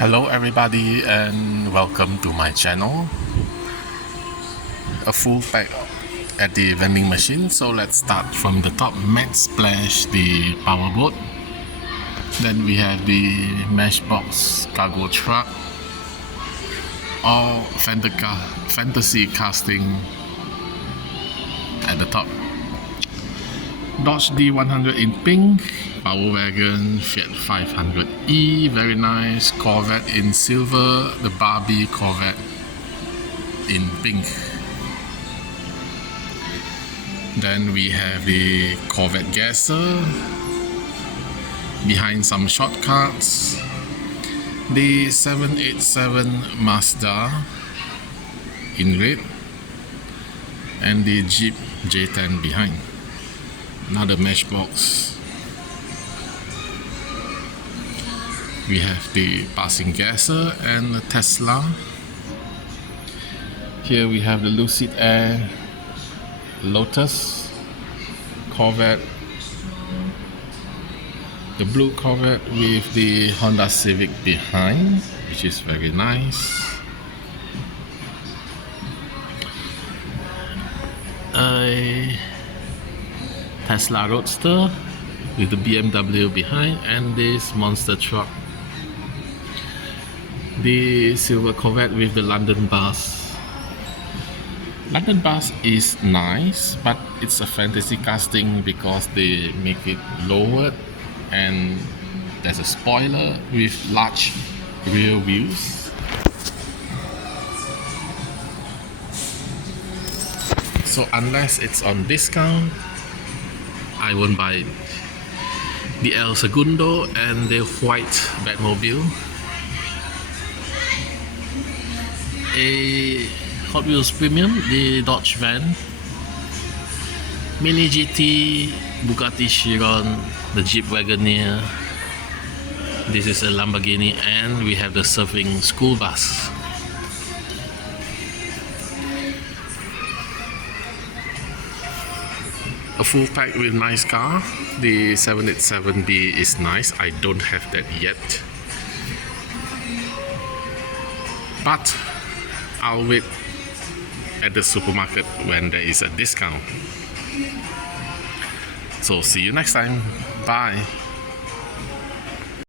Hello everybody and welcome to my channel. A full pack at the vending machine. So let's start from the top. Max Splash, the powerboat. Then we have the Matchbox cargo truck. All fantasy casting at the top. Dodge D100 in pink, Power Wagon, Fiat 500e, very nice, Corvette in silver, the Barbie Corvette in pink. Then we have the Corvette Gasser, behind some shortcuts, the 787 Mazda in red, and the Jeep J10 behind. Another Matchbox. We have the passing Gasser and the Tesla. Here we have the Lucid Air, Lotus, Corvette, the blue Corvette with the Honda Civic behind, which is very nice. A Tesla Roadster with the BMW behind, and this monster truck, the silver Corvette with the London bus. London bus is nice, but it's a fantasy casting because they make it lowered and there's a spoiler with large rear wheels. So unless it's on discount, I won't buy it. The El Segundo and the white Batmobile. A Hot Wheels Premium, the Dodge van. Mini GT, Bugatti Chiron, the Jeep Wagoneer. This is a Lamborghini, and we have the surfing school bus. A full pack with nice car. The 787B is nice. I don't have that yet, but I'll wait at the supermarket when there is a discount. So see you next time. Bye.